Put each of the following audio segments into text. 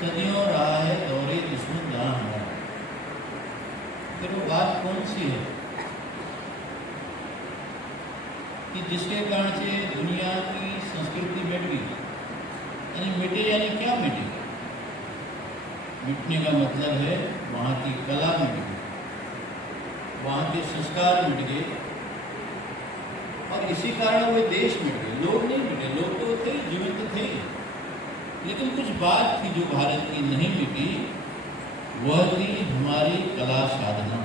सदियों रहा है दौरे दुश्मन जहाँ हमारा। फिर वो बात कौन सी है कि जिसके कारण से दुनिया की संस्कृति मिट गई? यानी मिटे यानी क्या मिटे? मिटने का मतलब है वहाँ की कला मिट गई, वहाँ के संस्कार मिट गए, और इसी कारण वे देश मिट गए। लोग नहीं मिटे, लोग तो थे, जीवित थे, लेकिन कुछ बात थी जो भारत की नहीं मिटी, वह थी हमारी कला साधना।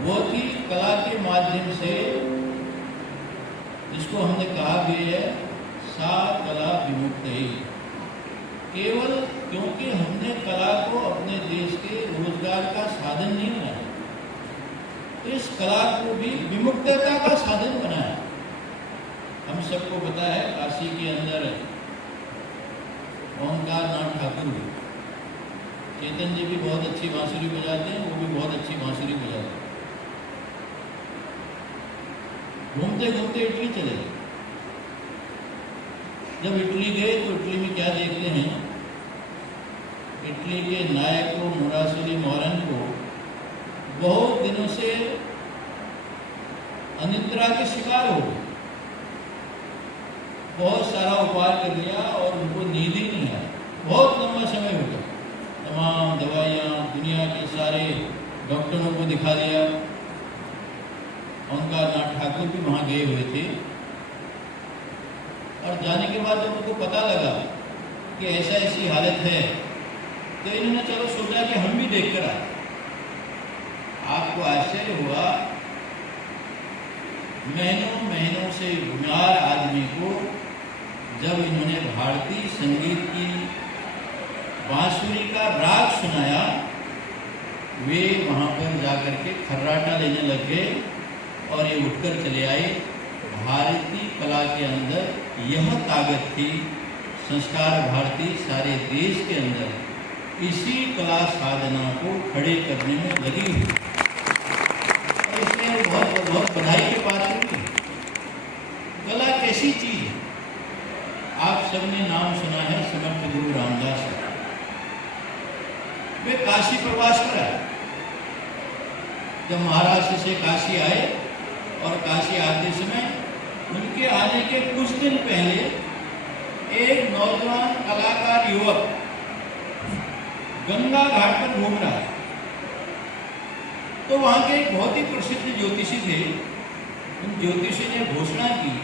वह थी कला के माध्यम से, जिसको हमने कहा भी है सा कला विमुक्त है। केवल क्योंकि हमने कला को अपने देश के रोजगार का साधन नहीं बनाया, इस कला को भी विमुक्तता का साधन बनाया। हम सबको पता है काशी के अंदर ओंकार नाथ ठाकुर, चेतन जी भी बहुत अच्छी बांसुरी बजाते हैं, वो भी बहुत अच्छी बांसुरी बजाते हैं। घूमते घूमते इटली चले गए। जब इटली गए तो इटली में क्या देखते हैं, इटली के नायक को मुरासुली मौरन को बहुत दिनों से अनिद्रा के शिकार हो गए। बहुत सारा उपाय कर लिया और उनको नींद ही नहीं आया। बहुत लंबा समय हो गया, तमाम दवाइयाँ, दुनिया के सारे डॉक्टरों को दिखा दिया। ओंकार नाथ ठाकुर भी वहाँ गए हुए थे, और जाने के बाद जब उनको पता लगा कि ऐसा ऐसी हालत है, तो इन्होंने चलो सोचा कि हम भी देख कर आए। आपको आश्चर्य हुआ, महीनों महीनों से बीमार आदमी को जब इन्होंने भारतीय संगीत की बांसुरी का राग सुनाया, वे वहाँ पर जाकर के खर्राटा लेने लग गए और ये उठकर चले आए। भारतीय कला के अंदर यह ताकत थी, संस्कार भारती सारे देश के अंदर इसी कला साधना को खड़े करने में लगी हुई, और इसलिए बहुत बहुत बधाई के पात्र थी। कला कैसी चीज है? आप सबने नाम सुना है समर्थ गुरु रामदास। वे काशी प्रवास पर आए। जब महाराष्ट्र से काशी आए, और काशी आते समय उनके आने के कुछ दिन पहले एक नौजवान कलाकार युवक गंगा घाट पर घूम रहा है। तो वहाँ के एक बहुत ही प्रसिद्ध ज्योतिषी थे। उन ज्योतिषी ने घोषणा की,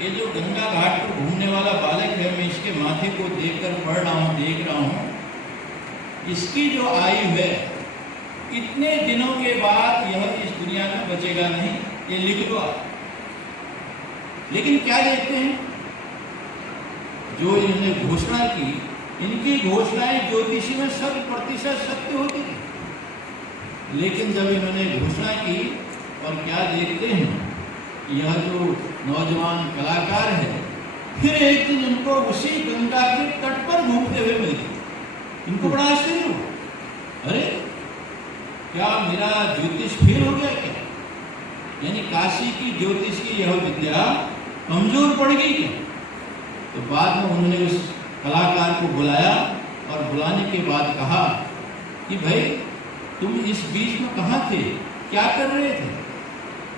ये जो गंगा घाट पर घूमने वाला बालक है, मैं इसके माथे को देखकर पढ़ रहा हूँ, देख रहा हूँ, इसकी जो आयु है इतने दिनों के बाद यह इस दुनिया में बचेगा नहीं, ये लिख दो आप। लेकिन क्या देखते हैं, जो इन्होंने घोषणा की, इनकी घोषणाएं ज्योतिषी में 100% सत्य होती थी। लेकिन जब इन्होंने घोषणा की, और क्या देखते हैं, यह जो नौजवान कलाकार है, फिर एक दिन उनको उसी गंगा के तट पर घूमते हुए मिले। इनको बड़ा आश्चर्य हुआ, अरे क्या मेरा ज्योतिष फेल हो गया क्या? यानी काशी की ज्योतिष की यह विद्या कमजोर पड़ गई क्या? तो बाद में उन्होंने उस कलाकार को बुलाया, और बुलाने के बाद कहा कि भाई तुम इस बीच में कहाँ थे, क्या कर रहे थे?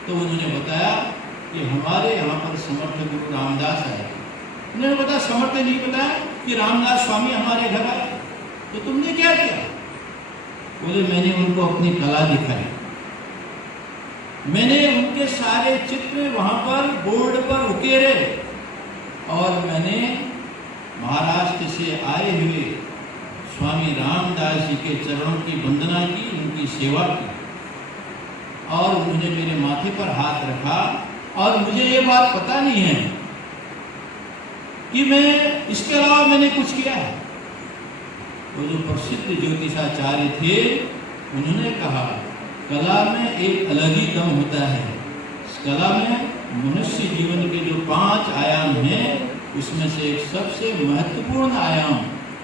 तो उन्होंने बताया कि हमारे यहाँ पर समर्थ गुरु रामदास आए। उन्होंने बताया, समर्थ ने नहीं बताया कि रामदास स्वामी हमारे घर आए। तो तुमने क्या किया? बोले, मैंने उनको अपनी कला दिखाई, मैंने उनके सारे चित्र वहाँ पर बोर्ड पर उकेरे, और मैंने महाराष्ट्र से आए हुए स्वामी रामदास जी के चरणों की वंदना की, उनकी सेवा की, और उन्होंने मेरे माथे पर हाथ रखा। और मुझे ये बात पता नहीं है कि मैं इसके अलावा मैंने कुछ किया है। वो जो प्रसिद्ध ज्योतिषाचार्य थे, उन्होंने कहा, कला में एक अलग ही दम होता है। इस कला में मनुष्य जीवन के जो 5 आयाम हैं, उसमें से एक सबसे महत्वपूर्ण आयाम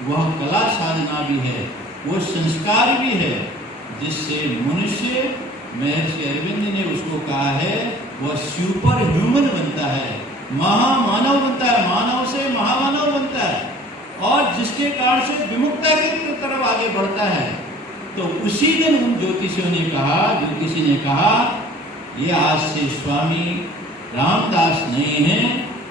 वह कला साधना भी है, वो संस्कार भी है, जिससे मनुष्य, महर्षि अरविंद ने उसको कहा है, वह सुपर ह्यूमन बनता है, महामानव बनता है, मानव से महामानव बनता है। और जिसके कारण से विमुक्ता की तरफ आगे बढ़ता है। तो उसी दिन उन ज्योतिषी ने कहा ये आज से स्वामी रामदास नहीं है,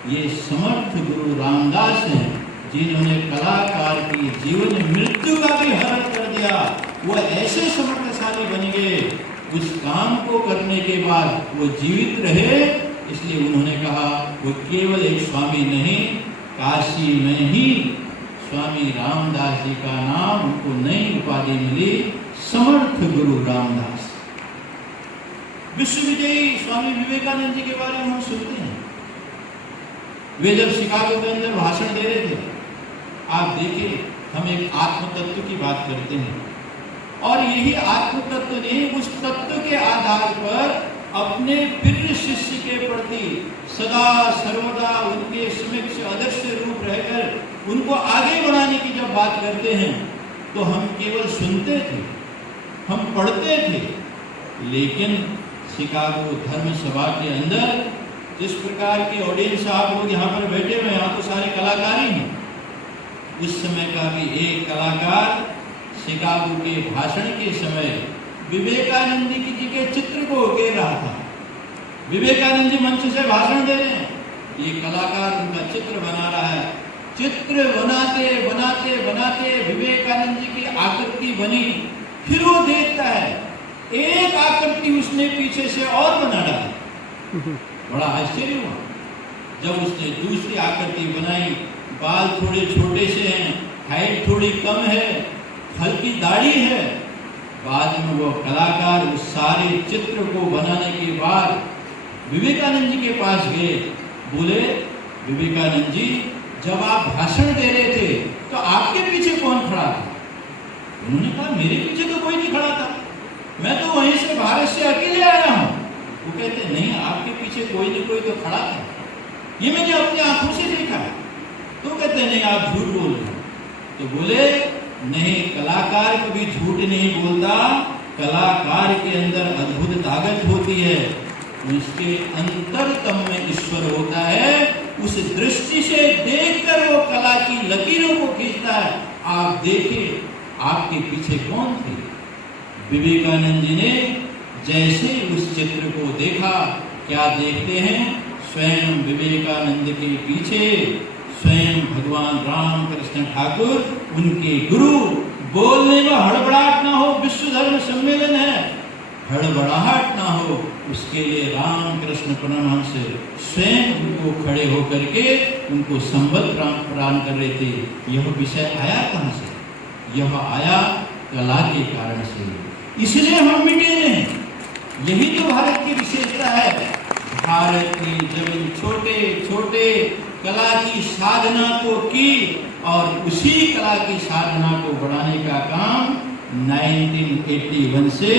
ये समर्थ गुरु रामदास हैं, जिन्होंने कलाकार की जीवन मृत्यु का भी हरण कर दिया। वो ऐसे समर्थशाली बन गए, उस काम को करने के बाद वो जीवित रहे। इसलिए उन्होंने कहा वो केवल एक स्वामी नहीं, काशी में ही स्वामी रामदास जी का नाम उनको नई उपाधि मिली, समर्थ गुरु रामदास। विश्व विजयी स्वामी विवेकानंद जी के बारे में हम सुनते हैं। वे जब शिकागो के अंदर भाषण दे रहे थे, आप देखिए, हम एक आत्म तत्व की बात करते हैं और यही आत्म तत्व ने उस तत्व के आधार पर अपने प्रिय शिष्य के प्रति सदा सर्वदा उनके समक्ष आदर्श रूप रहकर उनको आगे बढ़ाने की जब बात करते हैं तो हम केवल सुनते थे, हम पढ़ते थे। लेकिन शिकागो धर्म सभा के अंदर जिस प्रकार के ऑडियंस आप लोग यहाँ पर बैठे हुए, यहाँ तो सारे कलाकार ही हैं। उस समय का भी एक कलाकार शिकागो के भाषण के समय विवेकानंद जी के चित्र को उकेर रहा था। विवेकानंद जी मंच से भाषण दे रहे हैं, ये कलाकार उनका चित्र बना रहा है। चित्र बनाते बनाते बनाते विवेकानंद जी की आकृति बनी। फिर वो देखता है एक आकृति उसने पीछे से और बना डाली। बड़ा आश्चर्य हुआ जब उसने दूसरी आकृति बनाई। बाल थोड़े छोटे से हैं, हाइट थोड़ी कम है, हल्की दाढ़ी है। बाद में वो कलाकार उस सारे चित्र को बनाने के बाद विवेकानंद जी के पास गए। बोले, विवेकानंद जी, जब आप भाषण दे रहे थे तो आपके पीछे कौन खड़ा था? उन्होंने कहा, मेरे पीछे तो कोई नहीं खड़ा था, मैं तो वहीं से भारत से अकेले आया हूँ। वो कहते, नहीं, आपके पीछे कोई नहीं कोई तो खड़ा था, ये मैंने अपनी आंखों से देखा है। तो कहते, नहीं, आप झूठ बोल रहे हो। तो बोले, नहीं, कलाकार कभी झूठ नहीं बोलता। कलाकार के अंदर अद्भुत ताकत होती है, उसके अंतरतम में ईश्वर होता है। उस दृष्टि से देखकर वो कला की लकीरों को खींचता है। आप देखिए, आपके पीछे कौन थे? विवेकानंद जी ने जैसे उस चित्र को देखा, क्या देखते हैं? स्वयं विवेकानंद के पीछे स्वयं भगवान राम कृष्ण ठाकुर, उनके गुरु। बोलने में हड़बड़ाहट ना हो, विश्व धर्म सम्मेलन है, हड़बड़ाहट ना हो, उसके लिए राम कृष्ण परमहंस स्वयं उनको खड़े होकर के उनको संबल प्रदान कर रहे थे। यह विषय आया कहाँ से? यह आया कला के कारण से। इसलिए हम मिटे नहीं। यही तो भारत की विशेषता है। भारत ने जब इन छोटे छोटे कला की साधना को की और उसी कला की साधना को बढ़ाने का काम 1981 से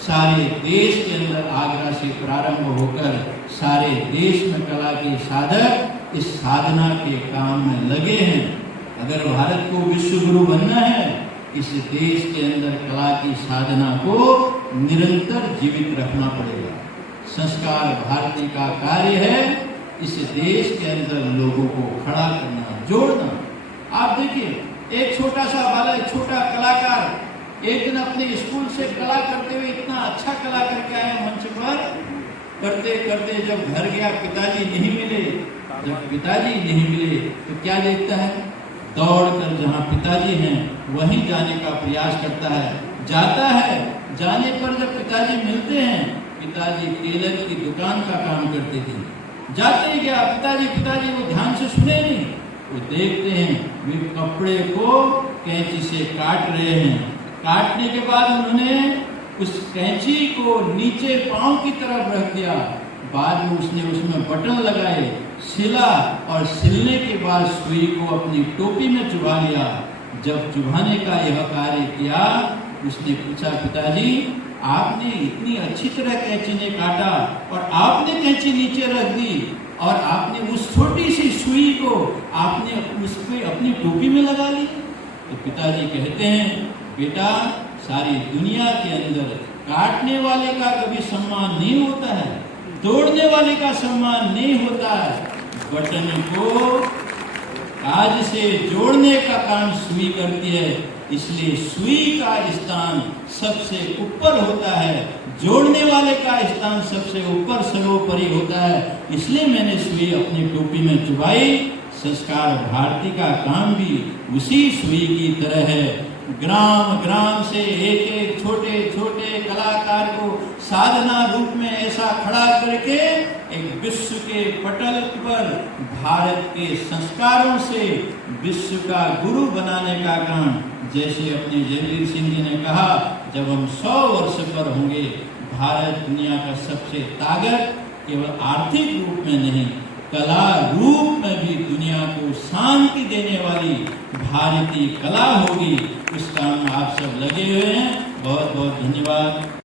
सारे देश के अंदर आगरा से प्रारंभ होकर सारे देश में कला के साधक इस साधना के काम में लगे हैं। अगर भारत को विश्व गुरु बनना है, इस देश के अंदर कला की साधना को निरंतर जीवित रखना पड़ेगा। संस्कार भारती का कार्य है इस देश के अंदर लोगों को खड़ा करना, जोड़ना। आप देखिए, एक छोटा सा बालक, छोटा कलाकार एक दिन अपने स्कूल से कला करते हुए इतना अच्छा कला करके आया मंच पर। करते करते जब घर गया, पिताजी नहीं मिले। जब पिताजी नहीं मिले तो क्या देखता है? दौड़कर जहाँ पिताजी हैं वहीं जाने का प्रयास करता है। जाता है, जाने पर जब पिताजी मिलते हैं, पिताजी टेलर की दुकान का काम करते थे। जाते ही गया, पिताजी वो ध्यान से सुने नहीं। वो देखते हैं वे कपड़े को कैंची से काट रहे हैं। काटने के बाद उन्होंने उस कैंची को नीचे पांव की तरफ रख दिया। बाद में उसने उसमें बटन लगाए, सिला और सिलने के बाद सुई को अपनी टोपी में चुभा लिया। जब चुभाने का यह कार्य किया, उसने पूछा, पिताजी आपने इतनी अच्छी तरह कैंची ने काटा और आपने कैंची नीचे रख दी और आपने उस छोटी सी सुई को आपने उस पे अपनी टोपी में लगा ली। तो पिताजी कहते हैं, बेटा, सारी दुनिया के अंदर काटने वाले का कभी सम्मान नहीं होता है, तोड़ने वाले का सम्मान नहीं होता है। बटन को आज से जोड़ने का काम सुई करती है, इसलिए सुई का स्थान सबसे ऊपर होता है, जोड़ने वाले का स्थान सबसे ऊपर सर्वोपरि होता है। इसलिए मैंने सुई अपनी टोपी में चुभाई। संस्कार भारती का काम भी उसी सुई की तरह है। ग्राम ग्राम से एक एक छोटे छोटे कलाकार को साधना रूप में ऐसा खड़ा करके एक विश्व के पटल पर भारत के संस्कारों से विश्व का गुरु बनाने का काम, जैसे अपने जयवीर सिंह जी ने कहा, जब हम 100 वर्ष पर होंगे, भारत दुनिया का सबसे ताकत केवल आर्थिक रूप में नहीं, कला रूप में भी दुनिया को शांति देने वाली भारतीय कला होगी। उस काम में आप सब लगे हुए हैं। बहुत बहुत धन्यवाद।